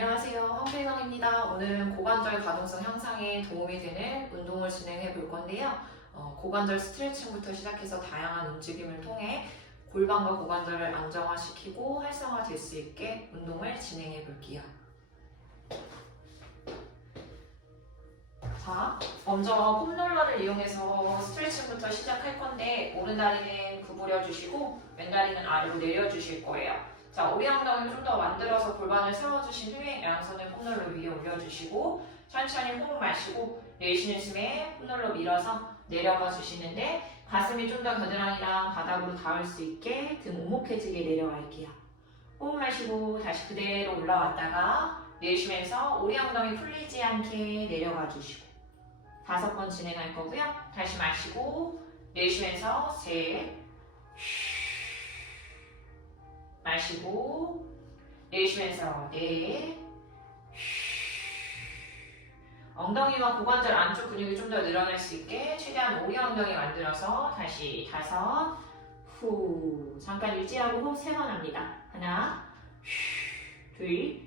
안녕하세요. 황필경입니다. 오늘은 고관절 가동성 향상에 도움이 되는 운동을 진행해 볼 건데요. 고관절 스트레칭부터 시작해서 다양한 움직임을 통해 골반과 고관절을 안정화시키고 활성화될 수 있게 운동을 진행해 볼게요. 자, 먼저 폼롤러를 이용해서 스트레칭부터 시작할 건데 오른 다리는 구부려 주시고 왼 다리는 아래로 내려 주실 거예요. 자, 오리 엉덩이를 좀 더 만들어서 골반을 세워주신 후에 양손을 폼롤러 위에 올려주시고 천천히 호흡 마시고 내쉬는 숨에 폼롤러 밀어서 내려가 주시는데 가슴이 좀 더 겨드랑이랑 바닥으로 닿을 수 있게 등 오목해지게 내려갈게요. 호흡 마시고 다시 그대로 올라왔다가 내쉬면서 오리 엉덩이 풀리지 않게 내려가 주시고 5번 진행할 거고요. 다시 마시고 내쉬면서 셋 마시고 내쉬면서 넷 엉덩이와 고관절 안쪽 근육이 좀 더 늘어날 수 있게 최대한 오리 엉덩이 만들어서 다시 5 후 잠깐 유지하고 호흡 3번 합니다. 하나 둘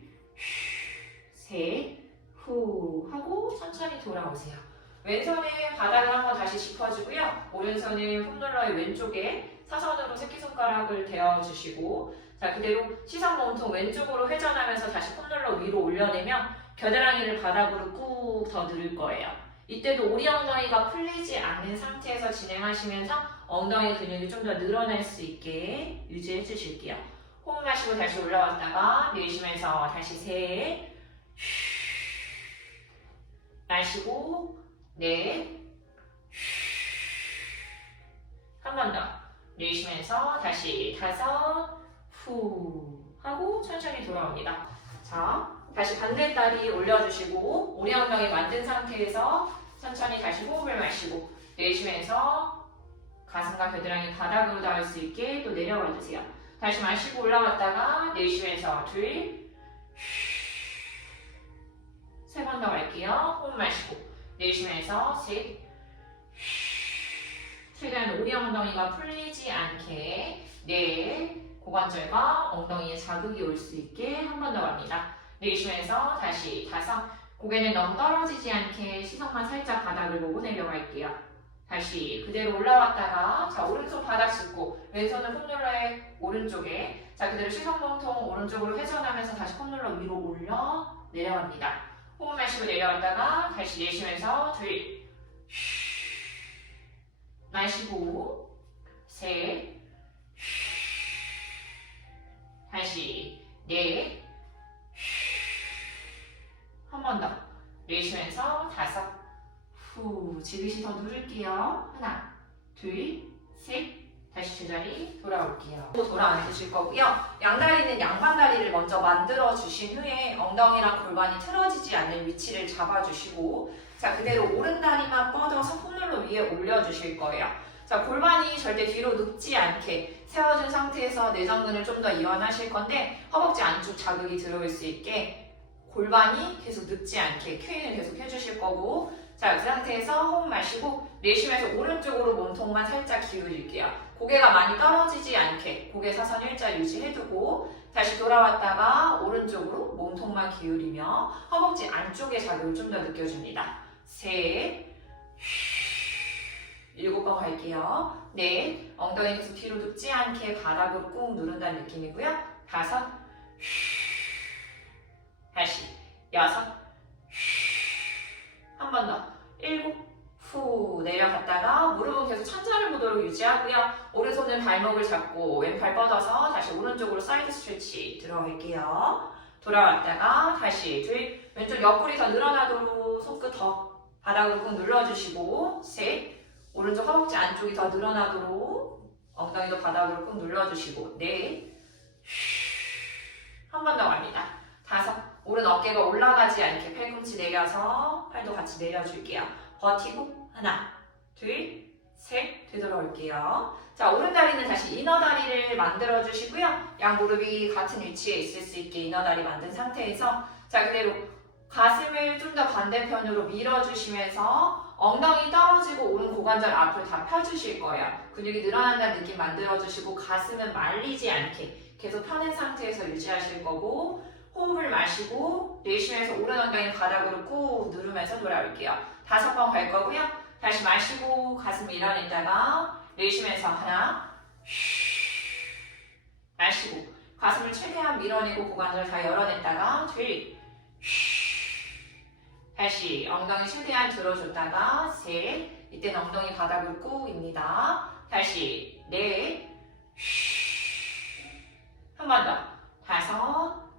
셋 후 하고 천천히 돌아오세요. 왼손은 바닥을 한번 다시 짚어주고요. 오른손은 폼롤러의 왼쪽에 사선으로 새끼손가락을 대어주시고 자, 그대로 시선 몸통 왼쪽으로 회전하면서 다시 폼롤러 위로 올려내면 겨드랑이를 바닥으로 꾹 더 누를 거예요. 이때도 오리 엉덩이가 풀리지 않는 상태에서 진행하시면서 엉덩이 근육이 좀 더 늘어날 수 있게 유지해 주실게요. 호흡 마시고 다시 올라왔다가 내쉬면서 다시 셋 마시고 넷 한 번 더 내쉬면서 다시 5 후 하고 천천히 돌아옵니다. 자, 다시 반대 다리 올려주시고 오리 엉덩이 만든 상태에서 천천히 다시 호흡을 마시고 내쉬면서 가슴과 겨드랑이 바닥으로 닿을 수 있게 또 내려와 주세요. 다시 마시고 올라갔다가 내쉬면서 세 번 더 갈게요. 호흡 마시고 내쉬면서 셋 최대한 오리 엉덩이가 풀리지 않게 고관절과 엉덩이에 자극이 올 수 있게 한 번 더 갑니다. 내쉬면서 다시 5 고개는 너무 떨어지지 않게 시선만 살짝 바닥을 보고 내려갈게요. 다시 그대로 올라왔다가 자, 오른손 바닥 짚고 왼손은 폼롤러의 오른쪽에 자, 그대로 시선 몸통 오른쪽으로 회전하면서 다시 폼롤러 위로 올려 내려갑니다. 호흡 마시고 내려왔다가 다시 내쉬면서 마시고 셋 다시 넷 한 번 더 내쉬면서 5 후 지그시 더 누를게요. 하나 둘셋 다시 제자리 돌아올게요. 또 돌아앉으실 거고요. 양다리는 양반다리를 먼저 만들어 주신 후에 엉덩이랑 골반이 틀어지지 않는 위치를 잡아주시고 자, 그대로 오른다리만 뻗어서 폼롤러 위에 올려주실 거예요. 자, 골반이 절대 뒤로 눕지 않게 세워준 상태에서 내전근을 좀 더 이완하실 건데 허벅지 안쪽 자극이 들어올 수 있게 골반이 계속 눕지 않게 큐인을 계속 해주실 거고 자, 그 상태에서 호흡 마시고 내쉬면서 오른쪽으로 몸통만 살짝 기울일게요. 고개가 많이 떨어지지 않게 고개 사선 일자 유지해두고 다시 돌아왔다가 오른쪽으로 몸통만 기울이며 허벅지 안쪽의 자극을 좀 더 느껴줍니다. 셋 7번 갈게요. 넷 엉덩이 계속 뒤로 눕지 않게 바닥으로 꾹 누른다는 느낌이고요. 5 다시 6 한 번 더 7 후 내려갔다가 무릎은 계속 천장을 보도록 유지하고요. 오른손은 발목을 잡고 왼팔 뻗어서 다시 오른쪽으로 사이드 스트레치 들어갈게요. 돌아왔다가 다시 왼쪽 옆구리 더 늘어나도록 손끝 더 바닥으로 꾹 눌러주시고 셋 오른쪽 허벅지 안쪽이 더 늘어나도록 엉덩이도 바닥으로 꾹 눌러주시고 넷 한 번 더 갑니다. 5 오른 어깨가 올라가지 않게 팔꿈치 내려서 팔도 같이 내려줄게요. 버티고 하나 둘셋 되돌아올게요. 자, 오른 다리는 다시 이너 다리를 만들어 주시고요. 양 무릎이 같은 위치에 있을 수 있게 이너 다리 만든 상태에서 자, 그대로 가슴을 좀 더 반대편으로 밀어주시면서 엉덩이 떨어지고 오른 고관절 앞을 다 펴주실 거예요. 근육이 늘어난다는 느낌 만들어주시고 가슴은 말리지 않게 계속 펴는 상태에서 유지하실 거고 호흡을 마시고 내쉬면서 오른 엉덩이 바닥으로 꾹 누르면서 돌아올게요. 5번 갈 거고요. 다시 마시고 가슴 밀어냈다가 내쉬면서 하나, 마시고 가슴을 최대한 밀어내고 고관절 다 열어냈다가 둘, 다시 엉덩이 최대한 들어줬다가 셋, 이때는 엉덩이 바닥을 꾹입니다. 다시 넷, 한 번 더, 5,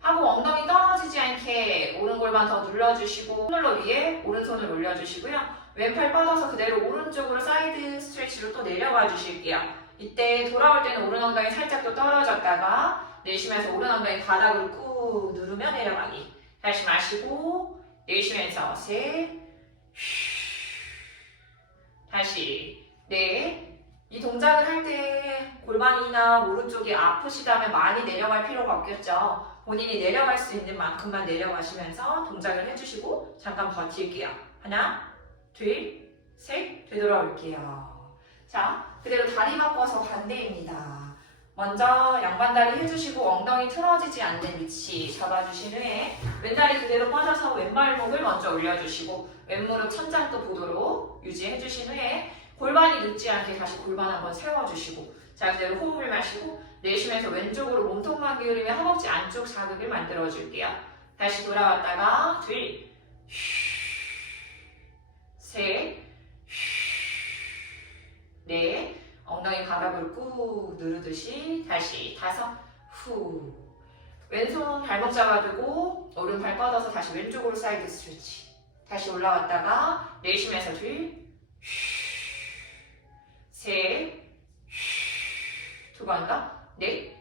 하고 엉덩이 떨어지지 않게 오른 골반 더 눌러주시고 손으로 위에 오른손을 올려주시고요. 왼팔 뻗어서 그대로 오른쪽으로 사이드 스트레치로 또 내려가 주실게요. 이때 돌아올 때는 오른 엉덩이 살짝 또 떨어졌다가 내쉬면서 오른 엉덩이 바닥을 꾹 누르며 내려가기. 다시 마시고 내쉬면서 셋, 다시 넷. 이 동작을 할 때 골반이나 무릎 쪽이 아프시다면 많이 내려갈 필요가 없겠죠. 본인이 내려갈 수 있는 만큼만 내려가시면서 동작을 해주시고 잠깐 버틸게요. 하나, 둘, 셋, 되돌아올게요. 자, 그대로 다리 바꿔서 반대입니다. 먼저 양반다리 해주시고 엉덩이 틀어지지 않는 위치 잡아주신 후에 왼다리 그대로 뻗어서 왼발목을 먼저 올려주시고 왼무릎 천장 또 보도록 유지해주신 후에 골반이 눕지 않게 다시 골반 한번 세워주시고 자, 그대로 호흡을 마시고 내쉬면서 왼쪽으로 몸통만 기울이며 허벅지 안쪽 자극을 만들어줄게요. 다시 돌아왔다가 둘, 셋, 넷, 엉덩이 바닥으로 꾹 누르듯이 다시 5, 후. 왼손 발목 잡아두고 오른발 뻗어서 다시 왼쪽으로 사이드 스트레치. 다시 올라왔다가 내쉬면서 둘, 셋, 두 번 더, 넷,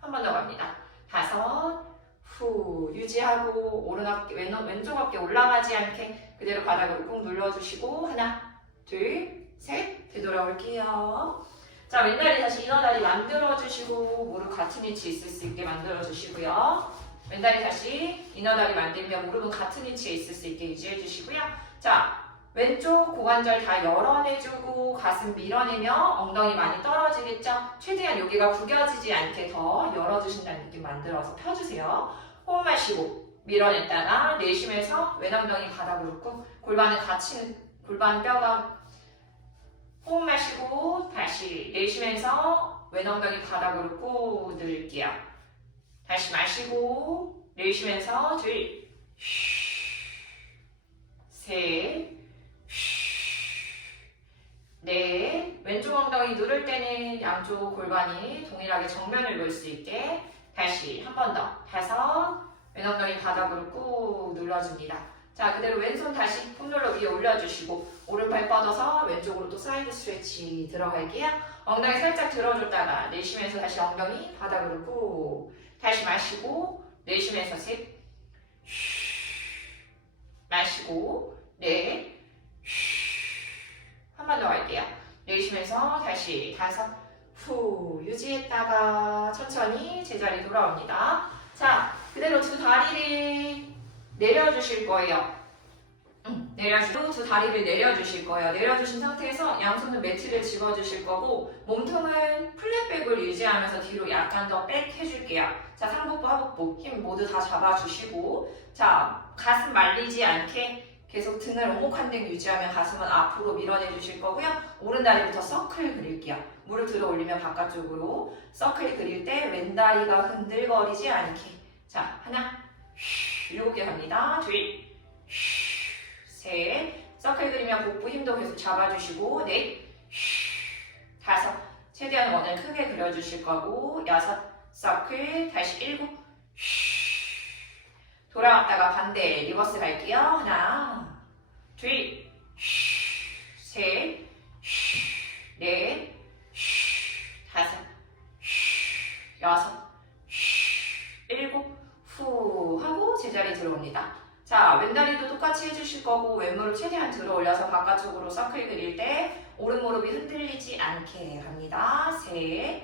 한 번 더 갑니다. 5, 후. 유지하고 오른 어깨, 왼쪽 어깨 올라가지 않게 그대로 바닥으로 꾹 눌러주시고 하나, 둘, 셋, 되돌아올게요. 자, 왼다리 다시 이너다리 만들어주시고 무릎 같은 위치 있을 수 있게 만들어주시고요. 왼다리 다시 이너다리 만들며 무릎은 같은 위치에 있을 수 있게 유지해주시고요. 자, 왼쪽 고관절 다 열어내주고 가슴 밀어내며 엉덩이 많이 떨어지겠죠? 최대한 여기가 구겨지지 않게 더 열어주신다는 느낌 만들어서 펴주세요. 호흡 마시고 밀어냈다가 내쉬면서 왼엉덩이 바닥으로 꾹 골반을 같이 골반 뼈가 호흡 마시고 다시 내쉬면서 왼엉덩이 바닥으로 꾹 늘게요. 다시 마시고 내쉬면서 둘, 셋, 넷. 왼쪽 엉덩이 누를 때는 양쪽 골반이 동일하게 정면을 볼 수 있게 다시 한 번 더 5. 왼엉덩이 바닥으로 꾹 눌러줍니다. 자, 그대로 왼손 다시 폼롤러 위에 올려주시고 오른팔 뻗어서 왼쪽으로 또 사이드 스트레치 들어갈게요. 엉덩이 살짝 들어줬다가 내쉬면서 다시 엉덩이 바닥으로 꾹. 다시 마시고 내쉬면서 셋, 마시고 넷, 한 번 더 갈게요. 내쉬면서 다시 5, 후. 유지했다가 천천히 제자리 돌아옵니다. 자, 그대로 두 다리를 내려주실 거예요. 내려주고 두 다리를 내려주실 거예요. 내려주신 상태에서 양손은 매트를 집어주실 거고 몸통은 플랫백을 유지하면서 뒤로 약간 더 백 해줄게요. 자, 상복부, 하복부 힘 모두 다 잡아주시고 자, 가슴 말리지 않게 계속 등을 오목한등 유지하면 가슴은 앞으로 밀어내 주실 거고요. 오른다리부터 서클 그릴게요. 무릎 들어 올리면 바깥쪽으로 서클 그릴 때 왼다리가 흔들거리지 않게 자, 하나 7개 갑니다. 둘, 셋, 서클 그리면 복부 힘도 계속 잡아주시고 넷, 5, 최대한 원을 크게 그려주실 거고 6, 서클, 다시 7, 돌아왔다가 반대 리버스 갈게요. 하나, 둘, 셋, 넷, 5, 6, 7, 후 하고 제자리 들어옵니다. 자, 왼다리도 똑같이 해주실 거고 왼무릎 최대한 들어 올려서 바깥쪽으로 서클 그릴 때 오른 무릎이 흔들리지 않게 갑니다. 셋,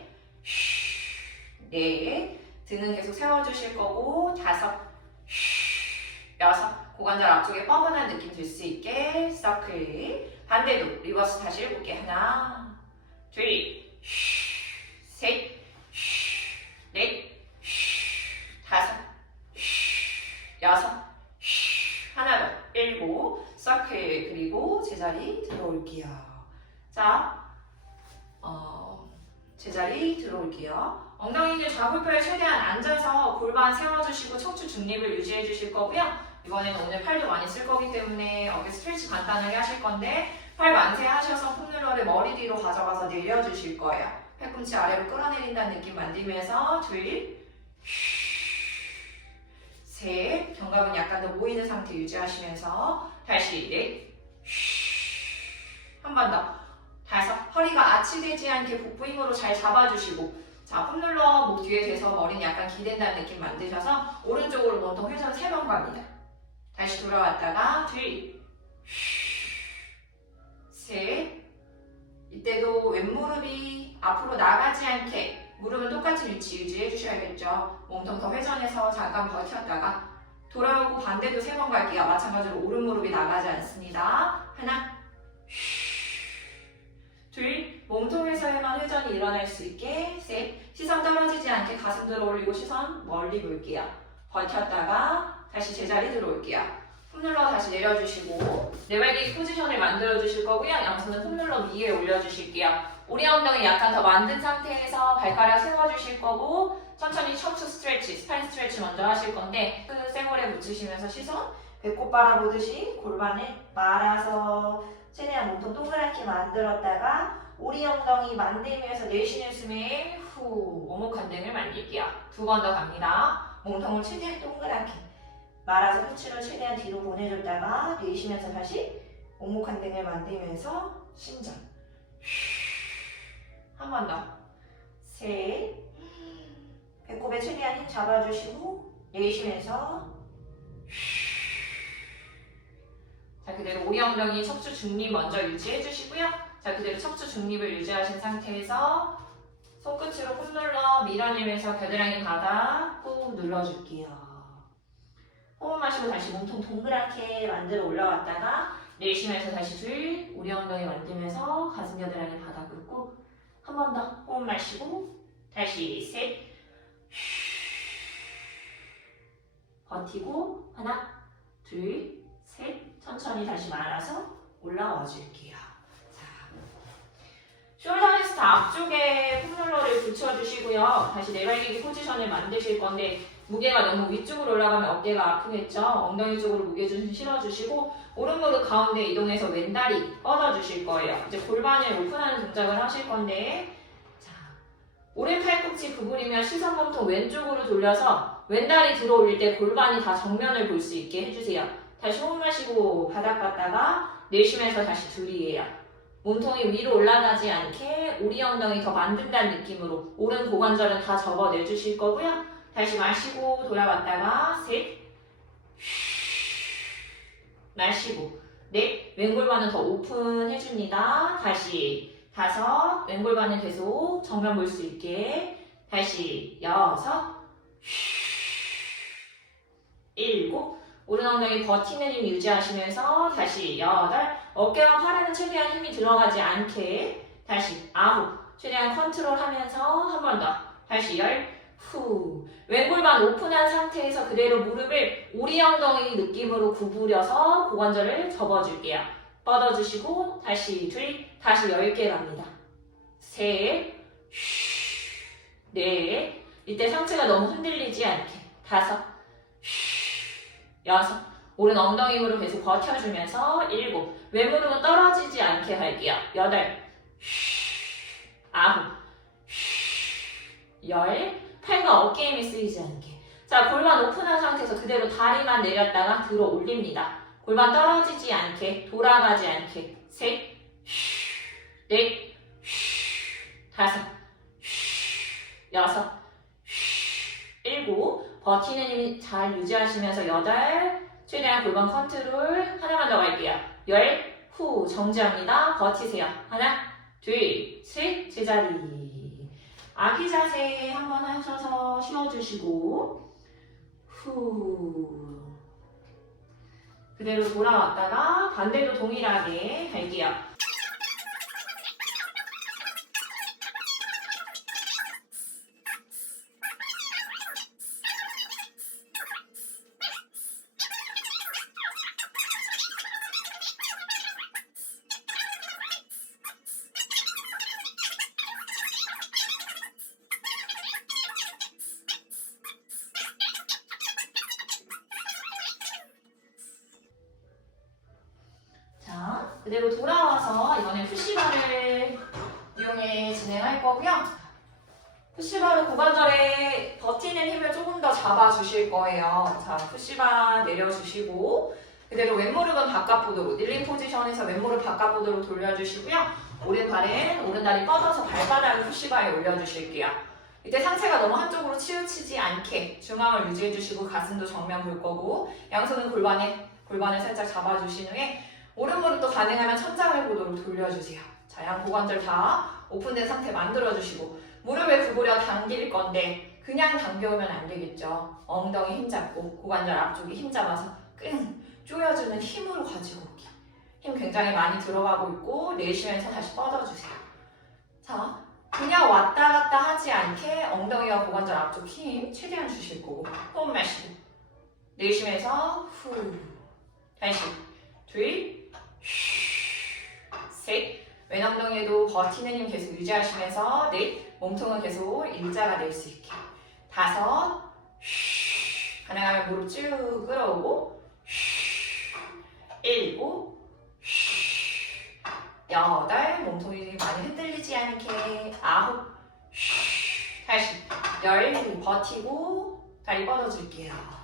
넷, 등은 계속 세워주실 거고 5, 6, 고관절 앞쪽에 뻐근한 느낌 들 수 있게 서클. 반대도 리버스 다시 7개. 하나, 둘, 셋, 들어올게요. 자, 제자리 들어올게요. 엉덩이는 좌골뼈에 최대한 앉아서 골반 세워주시고 척추 중립을 유지해 주실 거고요. 이번에는 오늘 팔도 많이 쓸 거기 때문에 어깨 스트레치 간단하게 하실 건데 팔 만세하셔서 폼롤러를 머리 뒤로 가져가서 내려주실 거예요. 팔꿈치 아래로 끌어내린다는 느낌 만들면서 둘, 셋, 견갑은 약간 더 모이는 상태 유지하시면서 다시 넷, 한 번 더, 다섯, 허리가 아치되지 않게 복부 힘으로 잘 잡아주시고 자, 폼롤러 목 뒤에 대서 머리는 약간 기댄다는 느낌 만드셔서 오른쪽으로 몸통 회전 3번 갑니다. 다시 돌아왔다가 둘, 셋, 이때도 왼무릎이 앞으로 나가지 않게 무릎은 똑같은 위치 유지해 주셔야겠죠. 몸통 더 회전해서 잠깐 버텼다가 돌아오고 반대도 3번 갈게요. 마찬가지로 오른 무릎이 나가지 않습니다. 하나, 둘, 몸통에서만 회전이 일어날 수 있게 셋, 시선 떨어지지 않게 가슴 들어 올리고 시선 멀리 볼게요. 버텼다가 다시 제자리 들어올게요. 폼롤러 다시 내려주시고 내발기기 포지션을 만들어 주실 거고요. 양손은 폼롤러 위에 올려주실게요. 우리 엉덩이 약간 더 만든 상태에서 발가락 세워주실 거고 천천히 척추 스트레치, 스파인 스트레치 먼저 하실 건데 쌩얼에 붙이시면서 시선 배꼽 바라보듯이 골반을 말아서 최대한 몸통 동그랗게 만들었다가 우리 엉덩이 만들면서 내쉬는 숨에 후 오목한 등을 만들게요. 2번 더 갑니다. 몸통을 최대한 동그랗게 말아서 끝으로 최대한 뒤로 보내줬다가 내쉬면서 다시 오목한 등을 만들면서 심장 한 번 더 셋 배꼽에 최대한 힘 잡아주시고 내쉬면서 자 그대로 오리 엉덩이 척추 중립 먼저 유지해 주시고요. 자 그대로 척추 중립을 유지하신 상태에서 손끝으로 폼롤러 밀어내면서 겨드랑이 바닥 꾹 눌러줄게요. 호흡 마시고 다시 몸통 동그랗게 만들어 올라왔다가 내쉬면서 다시 둘, 우리 엉덩이 만들면서 가슴 겨드랑이 바닥으로 꾹 한 번 더 호흡 마시고 다시 셋 버티고 하나, 둘, 셋 천천히 다시 말아서 올라와 줄게요. 숄더 레스트 앞쪽에 폼롤러를 붙여주시고요. 다시 내발기기 포지션을 만드실 건데 무게가 너무 위쪽으로 올라가면 어깨가 아프겠죠? 엉덩이 쪽으로 무게 좀 실어주시고 오른무릎 가운데 이동해서 왼다리 뻗어주실 거예요. 이제 골반을 오픈하는 동작을 하실 건데 자, 오른 팔꿈치 구부리며 시선 몸통 왼쪽으로 돌려서 왼다리 들어 올릴 때 골반이 다 정면을 볼 수 있게 해주세요. 다시 호흡 마시고 바닥 봤다가 내쉬면서 다시 둘이에요. 몸통이 위로 올라가지 않게 오리 엉덩이 더 만든다는 느낌으로 오른 고관절은 다 접어내주실 거고요. 다시 마시고 돌아왔다가 셋 마시고 넷 왼골반은 더 오픈해줍니다. 다시 다섯 왼골반은 계속 정면 볼 수 있게 다시 여섯 일곱 오른 엉덩이 버티는 힘 유지하시면서 다시 여덟 어깨와 팔에는 최대한 힘이 들어가지 않게 다시 아홉 최대한 컨트롤하면서 한 번 더 다시 열 후 왼골반 오픈한 상태에서 그대로 무릎을 오리 엉덩이 느낌으로 구부려서 고관절을 접어줄게요. 뻗어주시고 다시 둘 다시 10개 갑니다. 셋 넷 이때 상체가 너무 흔들리지 않게 다섯 여섯 오른 엉덩이 힘으로 계속 버텨주면서 일곱 왼무릎은 떨어지지 않게 할게요. 여덟 아홉 열 팔과 어깨 힘이 쓰이지 않게 자 골반 오픈한 상태에서 그대로 다리만 내렸다가 들어 올립니다. 골반 떨어지지 않게 돌아가지 않게 셋 넷 다섯 여섯 일곱 버티는 힘 잘 유지하시면서 여덟 최대한 골반 컨트롤 하나만 더 갈게요. 열 후 정지합니다. 버티세요. 하나 둘 셋 제자리 아기 자세 한번 하셔서 쉬어주시고 후 그대로 돌아왔다가 반대로 동일하게 갈게요. 그대로 돌아와서 이번엔 푸시바를 이용해 진행할 거고요. 푸시바로 고관절에 버티는 힘을 조금 더 잡아주실 거예요. 자, 푸시바 내려주시고 그대로 왼무릎은 바깥보드로 닐링 포지션에서 왼무릎 바깥보드로 돌려주시고요. 오른발은 오른다리 뻗어서 발바닥을 푸시바에 올려주실게요. 이때 상체가 너무 한쪽으로 치우치지 않게 중앙을 유지해주시고 가슴도 정면 볼 거고 양손은 골반을 살짝 잡아주신 후에 오른무릎도 가능하면 천장을 보도록 돌려주세요. 자, 양 고관절 다 오픈된 상태 만들어주시고 무릎을 구부려 당길 건데 그냥 당겨오면 안 되겠죠. 엉덩이 힘 잡고 고관절 앞쪽에 힘 잡아서 끈 조여주는 힘으로 가지고 오기. 힘 굉장히 많이 들어가고 있고 내쉬면서 다시 뻗어주세요. 자, 그냥 왔다 갔다 하지 않게 엉덩이와 고관절 앞쪽 힘 최대한 주실 거고 호흡 마시고 내쉬면서 후 다시 둘 셋 왼 엉덩이에도 버티는 힘 계속 유지하시면서 넷 몸통은 계속 일자가 낼 수 있게 다섯 가능하면 무릎 쭉 끌어오고 일곱 여덟 몸통이 많이 흔들리지 않게 아홉 다시 열 버티고 다리 뻗어줄게요.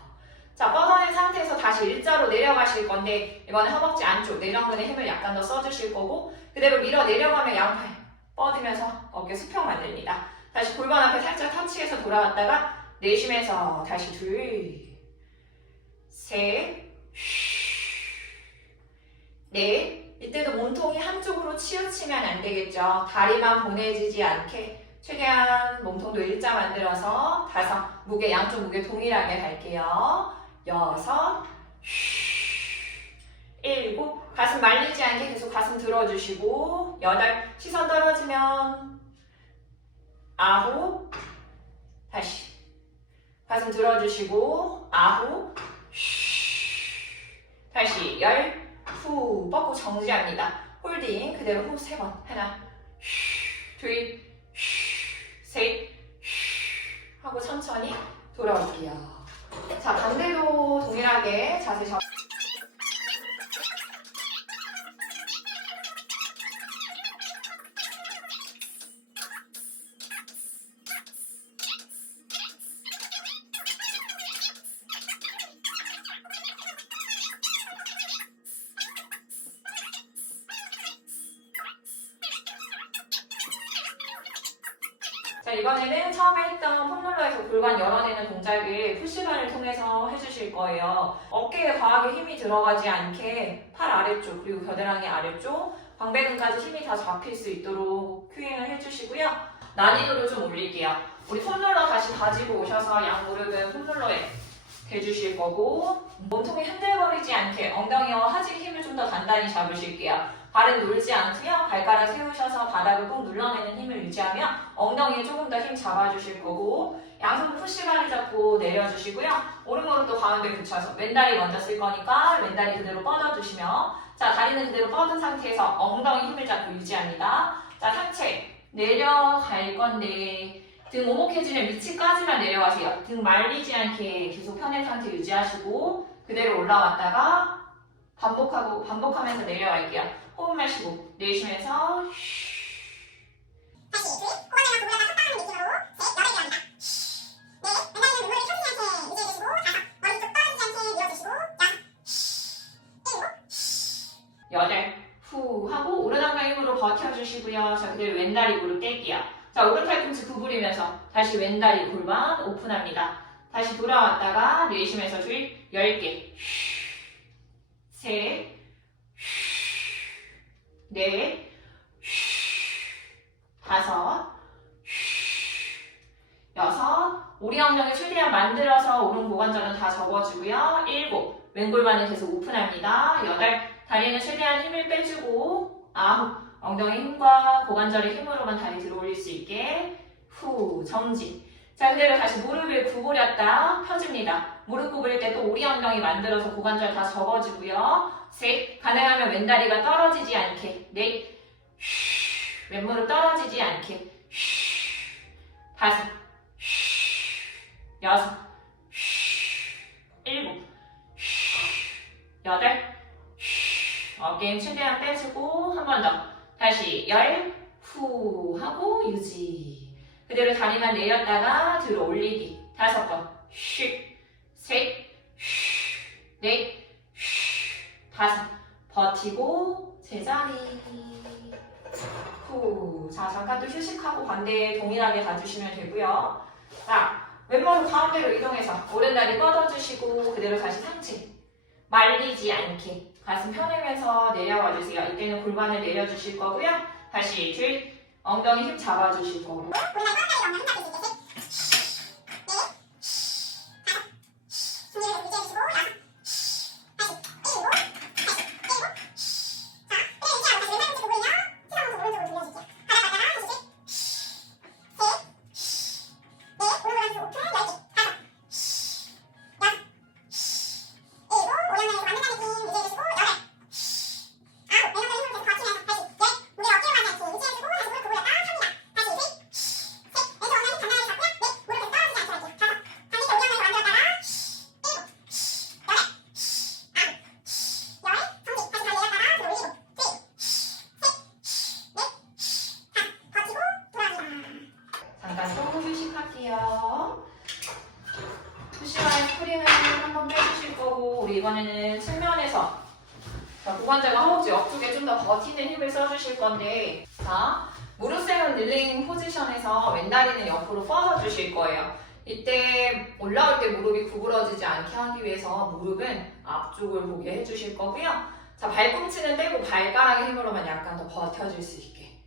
자, 뻗어낸 상태에서 다시 일자로 내려가실 건데 이번에 허벅지 안쪽 내려근의 힘을 약간 더 써주실 거고 그대로 밀어 내려가면 양팔 뻗으면서 어깨 수평 만듭니다. 다시 골반 앞에 살짝 터치해서 돌아왔다가 내쉬면서 다시 둘 셋 넷 이때도 몸통이 한쪽으로 치우치면 안 되겠죠. 다리만 보내지지 않게 최대한 몸통도 일자 만들어서 다섯 무게 양쪽 무게 동일하게 갈게요. 여섯 일곱 가슴 말리지 않게 계속 가슴 들어주시고 여덟 시선 떨어지면 아홉 다시 가슴 들어주시고 아홉 다시 열 후 뻗고 정지합니다. 홀딩 그대로 호흡 3번 하나 둘 셋 하고 천천히 돌아올게요. 자, 반대로 동일하게 자세 잡 자, 이번에는 처음에 했던 폼롤러에서 골반 열어내는 동작을 푸시바를 통해서 해주실 거예요. 어깨에 과하게 힘이 들어가지 않게 팔 아래쪽 그리고 겨드랑이 아래쪽 광배근까지 힘이 다 잡힐 수 있도록 큐잉을 해주시고요. 난이도를 좀 올릴게요. 우리 폼롤러 다시 가지고 오셔서 양 무릎은 폼롤러에 대주실 거고 몸통이 흔들거리지 않게 엉덩이와 하지 힘을 좀 더 단단히 잡으실게요. 발은 놀지 않고요. 발가락 세우셔서 바닥을 꼭 눌러내는 힘을 유지하며 엉덩이에 조금 더 힘 잡아주실 거고 양손 푸시바를 잡고 내려주시고요. 오른무릎도 가운데 붙여서 왼다리 먼저 쓸 거니까 왼다리 그대로 뻗어주시며 자, 다리는 그대로 뻗은 상태에서 엉덩이 힘을 잡고 유지합니다. 자, 상체 내려갈 건데 등 오목해지는 위치까지만 내려가세요. 등 말리지 않게 계속 펴낸 상태 유지하시고 그대로 올라왔다가 반복하면서 내려갈게요. 호흡 마시고 내쉬면서 다시 둘 고관절과 구부려가 척박하는 느낌으로 셋 열어야 한다 넷 왼다리는 무릎을 초미하게 유지해주시고 다섯 머리 쪽 떨어지지 않게 밀어주시고 여섯 일곱 여덟 후 하고 오른 엉덩이 힘으로 버텨주시고요. 자, 그대로 왼다리 무릎 뗄게요. 자, 오른 팔꿈치 구부리면서 다시 왼다리 골반 오픈합니다. 다시 돌아왔다가 내쉬면서 둘 10개 셋 넷 다섯 여섯 오리 엉덩이 최대한 만들어서 오른 고관절은 다 접어주고요. 일곱 왼골반은 계속 오픈합니다. 여덟 다리는 최대한 힘을 빼주고 아홉 엉덩이 힘과 고관절의 힘으로만 다리 들어 올릴 수 있게 후 정지. 자, 그대로 다시 무릎을 구부렸다 펴줍니다. 무릎 구부릴 때 또 오리 엉덩이 만들어서 고관절 다 접어주고요. 셋 가능하면 왼다리가 떨어지지 않게 넷 왼무릎 떨어지지 않게 다섯 여섯 일곱 여덟 어깨 힘 최대한 빼주고 다시 열, 후 하고 유지. 그대로 다리만 내렸다가 들어 올리기. 5번. 슉, 셋, 슉, 넷, 슉, 5. 버티고 제자리. 후. 자, 잠깐 또 휴식하고 반대 동일하게 가주시면 되고요. 자, 왼발로 가운데로 이동해서 오른다리 뻗어주시고 그대로 다시 상체. 말리지 않게 가슴 펴내면서 내려와 주세요. 이때는 골반을 내려주실 거고요. 다시 둘, 엉덩이 힘 잡아주실 거고. 잠깐 또 휴식할게요. 푸시와의 스프링을 한번 빼주실 거고, 우리 이번에는 측면에서 고관절과 허벅지 옆쪽에 좀 더 버티는 힘을 써주실 건데, 자, 무릎 세운 릴링 포지션에서 왼다리는 옆으로 뻗어주실 거예요. 이때 올라올 때 무릎이 구부러지지 않게 하기 위해서 무릎은 앞쪽을 보게 해주실 거고요. 자, 발꿈치는 떼고 발가락의 힘으로만 약간 더 버텨줄 수 있게.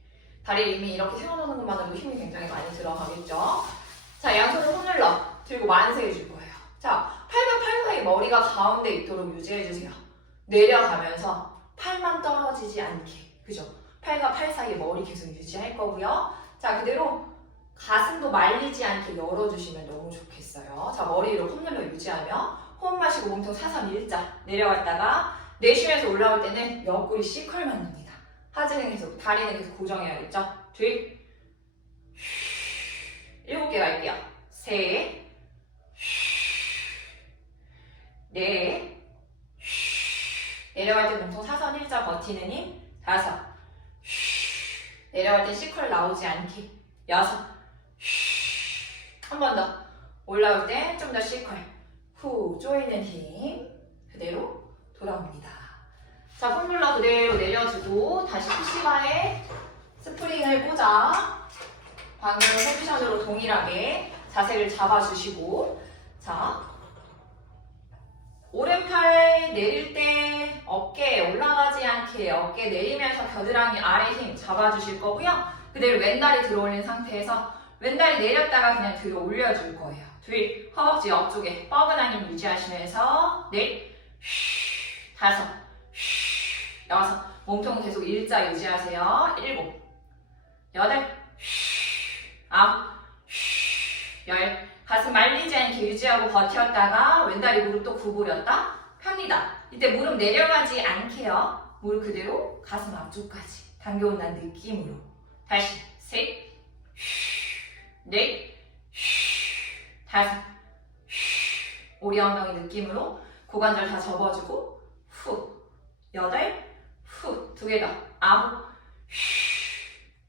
다리를 이미 이렇게 세워놓는 것만으로도 힘이 굉장히 많이 들어가겠죠. 자, 양손을 손을러 들고 만세해줄 거예요. 자, 팔과 팔 사이 머리가 가운데 있도록 유지해주세요. 내려가면서 팔만 떨어지지 않게. 그죠? 팔과 팔 사이에 머리 계속 유지할 거고요. 자, 그대로 가슴도 말리지 않게 열어주시면 너무 좋겠어요. 자, 머리로 폼늘러 유지하며 호흡 마시고 몸통 사선 일자 내려갔다가 내쉬면서 올라올 때는 옆구리 C컬 만듭니다. 하지는 계속, 다리는 계속 고정해야겠죠? 둘, 7개 갈게요. 셋, 넷, 내려갈 때 몸통 사선 일자 버티는 힘. 5, 내려갈 때 C컬 나오지 않게. 6, 한 번 더. 올라올 때 좀 더 C컬. 후, 조이는 힘. 그대로 돌아옵니다. 자, 폼뮬러 그대로 내려주고 다시 푸시바에 스프링을 꽂아 방금 포지션으로 동일하게 자세를 잡아주시고, 자, 오른팔 내릴 때 어깨 올라가지 않게 어깨 내리면서 겨드랑이 아래 힘 잡아주실 거고요. 그대로 왼다리 들어올린 상태에서 왼다리 내렸다가 그냥 들어 올려줄 거예요. 둘, 허벅지 옆쪽에 뻐근한 힘 유지하시면서 넷, 5, 6, 몸통 계속 일자 유지하세요. 7, 8, 9, 10. 가슴 말리지 않게 유지하고 버텼다가 왼다리 무릎 또 구부렸다 펴니다. 이때 무릎 내려가지 않게요. 무릎 그대로 가슴 앞쪽까지 당겨온다는 느낌으로. 다시 셋, 넷, 5, 오리 엉덩이 느낌으로 고관절 다 접어주고 후, 8, 후, 2개 더 9,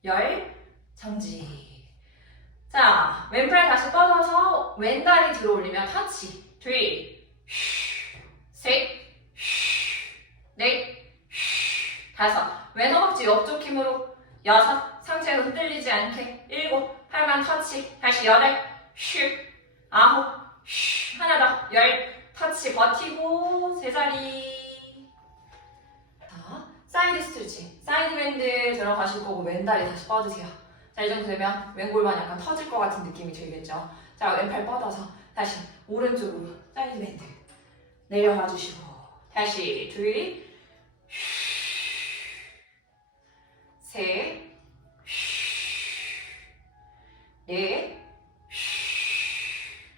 10, 정지. 자, 왼팔 다시 뻗어서 왼다리 들어 올리면 터치. 둘, 셋, 넷, 5. 왼 허벅지 옆쪽 힘으로 6. 상체가 흔들리지 않게 7. 팔만 터치. 다시 8, 9, 하나 더 10. 터치 버티고 제자리. 자, 사이드 스트레칭. 사이드 밴드 들어가실 거고 왼다리 다시 뻗으세요. 자, 이 정도 되면 왼골반 약간 터질 것 같은 느낌이 들겠죠? 자, 왼팔 뻗어서 다시 오른쪽으로 사이드 밴드 내려가 주시고 다시 둘, 셋, 넷,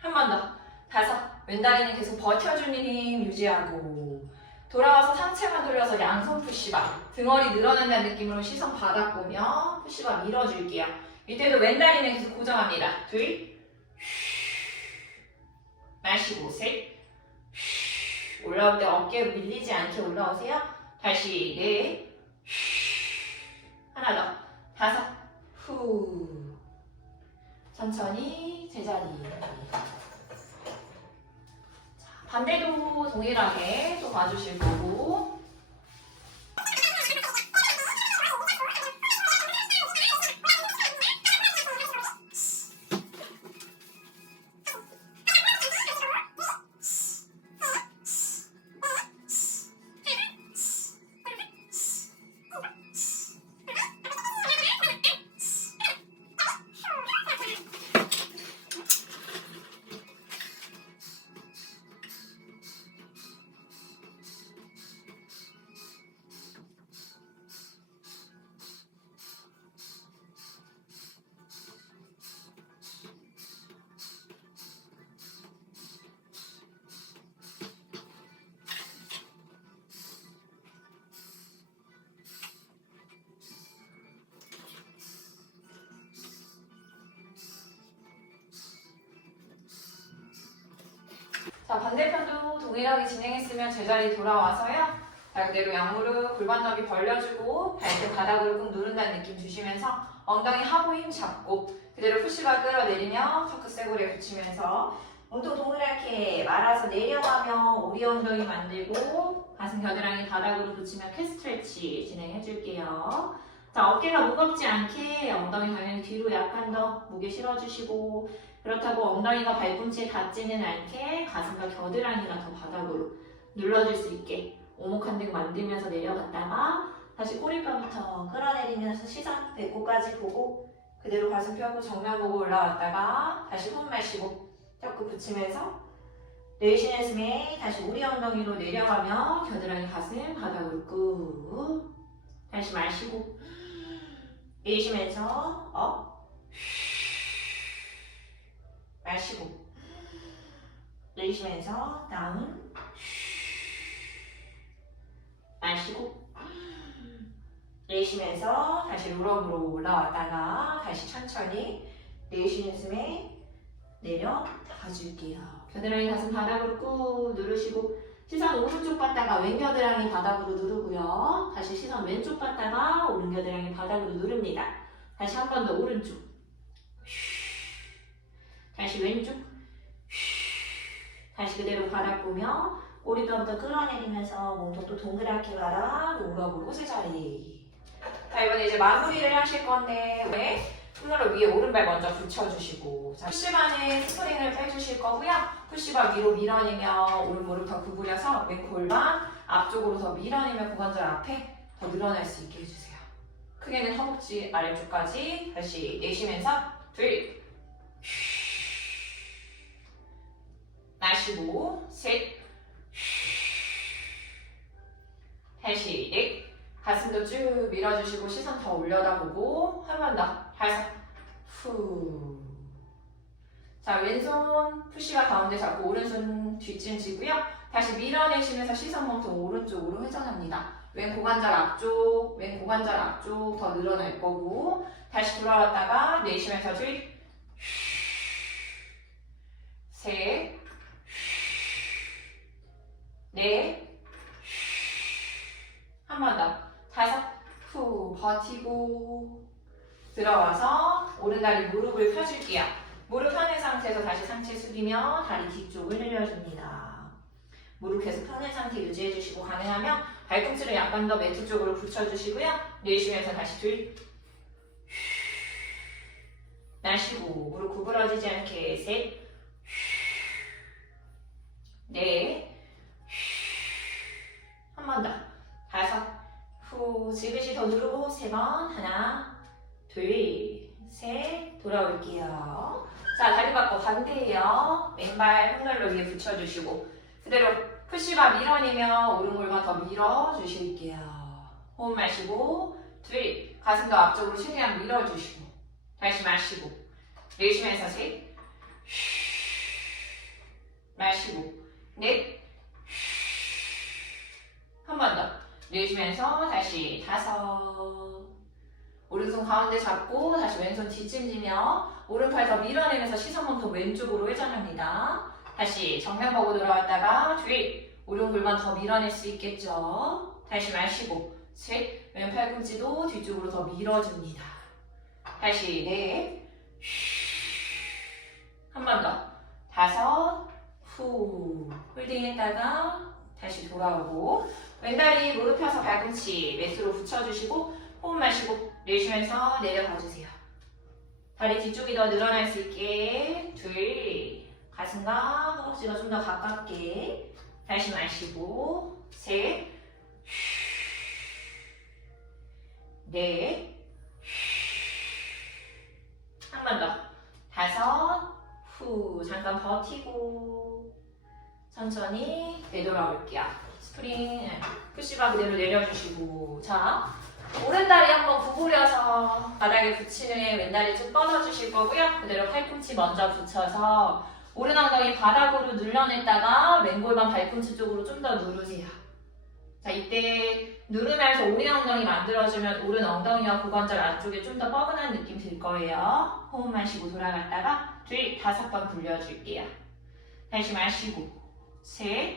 한 번 더, 5. 왼다리는 계속 버텨주는 힘 유지하고 돌아와서 상체만 돌려서 양손 푸시바. 등허리 늘어난다는 느낌으로 시선 바닥 보며 푸시바 밀어줄게요. 이때도 왼다리는 계속 고정합니다. 둘, 마시고 셋, 올라올 때 어깨 밀리지 않게 올라오세요. 다시 넷, 하나 더. 다섯. 후. 천천히 제자리. 자, 반대도 동일하게 또 봐주실 거고. 자, 반대편도 동일하게 진행했으면 제자리 돌아와서요. 자, 그대로 양무릎 골반 너비 벌려주고 발끝 바닥으로 꾹 누른다는 느낌 주시면서 엉덩이 하부 힘 잡고 그대로 푸시바 끌어내리며 토크 쇄골에 붙이면서 몸통 동그랗게 말아서 내려가며 오리 엉덩이 만들고 가슴 겨드랑이 바닥으로 붙이며 캣 스트레치 진행해줄게요. 자, 어깨가 무겁지 않게 엉덩이 당연히 뒤로 약간 더 무게 실어주시고 그렇다고 엉덩이가 발꿈치에 닿지는 않게 가슴과 겨드랑이가 더 바닥으로 눌러줄 수 있게 오목한 등 만들면서 내려갔다가 다시 꼬리뼈부터 끌어내리면서 시선 배꼽까지 보고 그대로 가슴 펴고 정면 보고 올라왔다가 다시 호흡 마시고 혀끝 붙이면서 내쉬는 숨에 다시 우리 엉덩이로 내려가며 겨드랑이 가슴 바닥으로 꾹 다시 마시고 내쉬면서 업 마시고 내쉬면서 다운 마시고 내쉬면서 다시 롤업으로 올라왔다가 다시 천천히 내쉬는 숨에 내려가 줄게요. 겨드랑이 가슴 바닥으로 꾹 누르시고 시선 오른쪽 봤다가 왼 겨드랑이 바닥으로 누르고요. 다시 시선 왼쪽 봤다가 오른 겨드랑이 바닥으로 누릅니다. 다시 한 번 더 오른쪽 다시 왼쪽 다시 그대로 바닥 보며 꼬리뼈부터 끌어내리면서 몸통 또 동그랗게 말아 롤업으로 제자리. 자, 이번에 이제 마무리를 하실 건데 왜? 풋롤러 위에 오른발 먼저 붙여주시고 자, 푸시바는 스프링을 펴주실 거고요. 푸시바 위로 밀어내며 오른 무릎 더 구부려서 왼 골반 앞쪽으로 더 밀어내며 고관절 앞에 더 늘어날 수 있게 해주세요. 크게는 허벅지 아래쪽까지 다시 내쉬면서 둘 마시고 셋 다시 넷 가슴도 쭉 밀어주시고 시선 더 올려다 보고 한 번 더 다섯 후. 자, 왼손 푸시바 가운데 잡고 오른손 뒷짐 지고요. 다시 밀어내시면서 시선 몸통 오른쪽으로 회전합니다. 왼 고관절 앞쪽, 왼 고관절 앞쪽 더 늘어날 거고 다시 돌아왔다가 내쉬면서 둘 셋 넷 한 번 더 다섯 후 버티고 들어와서 오른다리 무릎을 펴줄게요. 무릎 펴는 상태에서 다시 상체 숙이며 다리 뒤쪽을 늘려줍니다. 무릎 계속 펴는 상태 유지해주시고 가능하면 발꿈치를 약간 더 매트 쪽으로 붙여주시고요. 내쉬면서 다시 둘 마시고 무릎 구부러지지 않게 셋 넷 한 번 더 다섯 후 지그시 더 누르고 세 번 하나 둘 셋 돌아올게요. 자, 다리 바꿔 반대예요. 왼발 홈롤러 위에 붙여주시고 그대로 푸시바 밀어내며 오른 골반 더 밀어주실게요. 호흡 마시고 둘 가슴도 앞쪽으로 최대한 밀어주시고 다시 마시고 내쉬면서 셋 마시고 넷 한 번 더 내쉬면서 다시 다섯 오른손 가운데 잡고 다시 왼손 뒷짐지며 오른팔 더 밀어내면서 시선 몸통 왼쪽으로 회전합니다. 다시 정면 보고 돌아왔다가 둘 오른 골반 더 밀어낼 수 있겠죠. 다시 마시고 셋 왼 팔꿈치도 뒤쪽으로 더 밀어줍니다. 다시 넷. 한 번 더. 5. 후. 홀딩 했다가 다시 돌아오고 왼다리 무릎 펴서 발꿈치 매트로 붙여주시고 호흡 마시고 내쉬면서 내려가 주세요. 다리 뒤쪽이 더 늘어날 수 있게 둘. 가슴과 허벅지가 좀 더 가깝게 다시 마시고 셋. 넷. 한 번 더. 5. 후. 잠깐 버티고 천천히 되돌아올게요. 스프링 푸시바 그대로 내려주시고 자 오른다리 한번 구부려서 바닥에 붙이는 애 왼다리 쭉 뻗어주실 거고요. 그대로 팔꿈치 먼저 붙여서 오른 엉덩이 바닥으로 눌러냈다가 왼골반 발꿈치 쪽으로 좀 더 누르세요. 자 이때 누르면서 오른 엉덩이 만들어주면 오른 엉덩이와 고관절 안쪽에 좀 더 뻐근한 느낌 들 거예요. 호흡 마시고 돌아갔다가 둘, 5번 굴려줄게요. 다시 마시고 셋.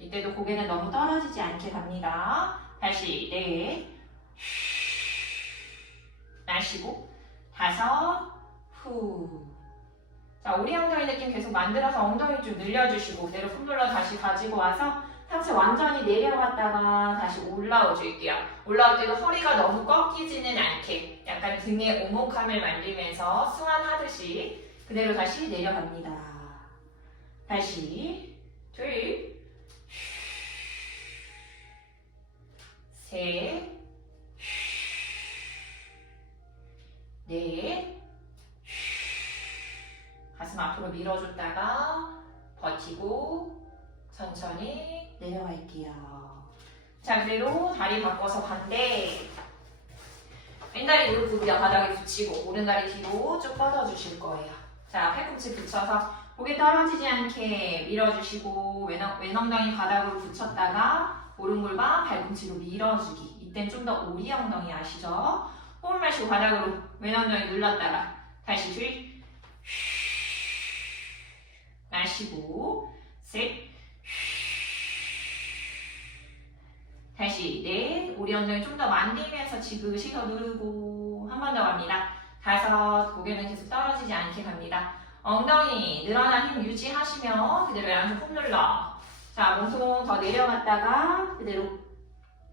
이때도 고개는 너무 떨어지지 않게 갑니다. 다시 넷. 마시고 5. 후. 자, 오리 엉덩이 느낌 계속 만들어서 엉덩이 좀 늘려주시고 그대로 폼롤러 다시 가지고 와서 상체 완전히 내려갔다가 다시 올라오 줄게요. 올라올 때도 허리가 너무 꺾이지는 않게 약간 등에 오목함을 만들면서 승환하듯이 그대로 다시 내려갑니다. 다시 둘, 셋, 넷. 가슴 앞으로 밀어줬다가 버티고 천천히 내려갈게요. 자, 그대로 다리 바꿔서 반대. 왼다리 무릎 굽여 바닥에 붙이고 오른다리 뒤로 쭉 뻗어주실 거예요. 자, 팔꿈치 붙여서 고개 떨어지지 않게 밀어주시고 왼 엉덩이 바닥으로 붙였다가 오른골반 발꿈치로 밀어주기. 이땐 좀 더 오리 엉덩이 아시죠? 호흡 마시고 바닥으로 왼 엉덩이 눌렀다가 다시 둘. 마시고 셋. 다시 넷. 오리 엉덩이 좀 더 만들면서 지그시 더 누르고 한 번 더 갑니다. 5. 고개는 계속 떨어지지 않게 갑니다. 엉덩이 늘어난 힘 유지하시며 그대로 양손 폼 눌러. 자, 몸통 더 내려갔다가 그대로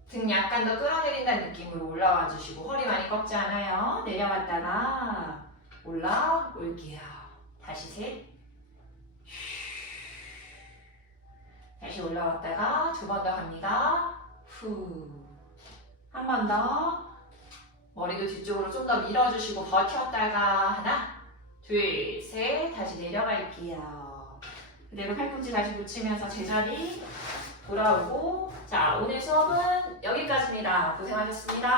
등 약간 더 끌어내린다는 느낌으로 올라와 주시고 허리 많이 꺾지 않아요. 내려갔다가 올라올게요. 다시 셋. 다시 올라왔다가 2번 더 갑니다. 후. 한 번 더. 머리도 뒤쪽으로 좀 더 밀어주시고 버텼다가 하나, 둘, 셋. 다시 내려갈게요. 그대로 팔꿈치 다시 붙이면서 제자리 돌아오고 자, 오늘 수업은 여기까지입니다. 고생하셨습니다.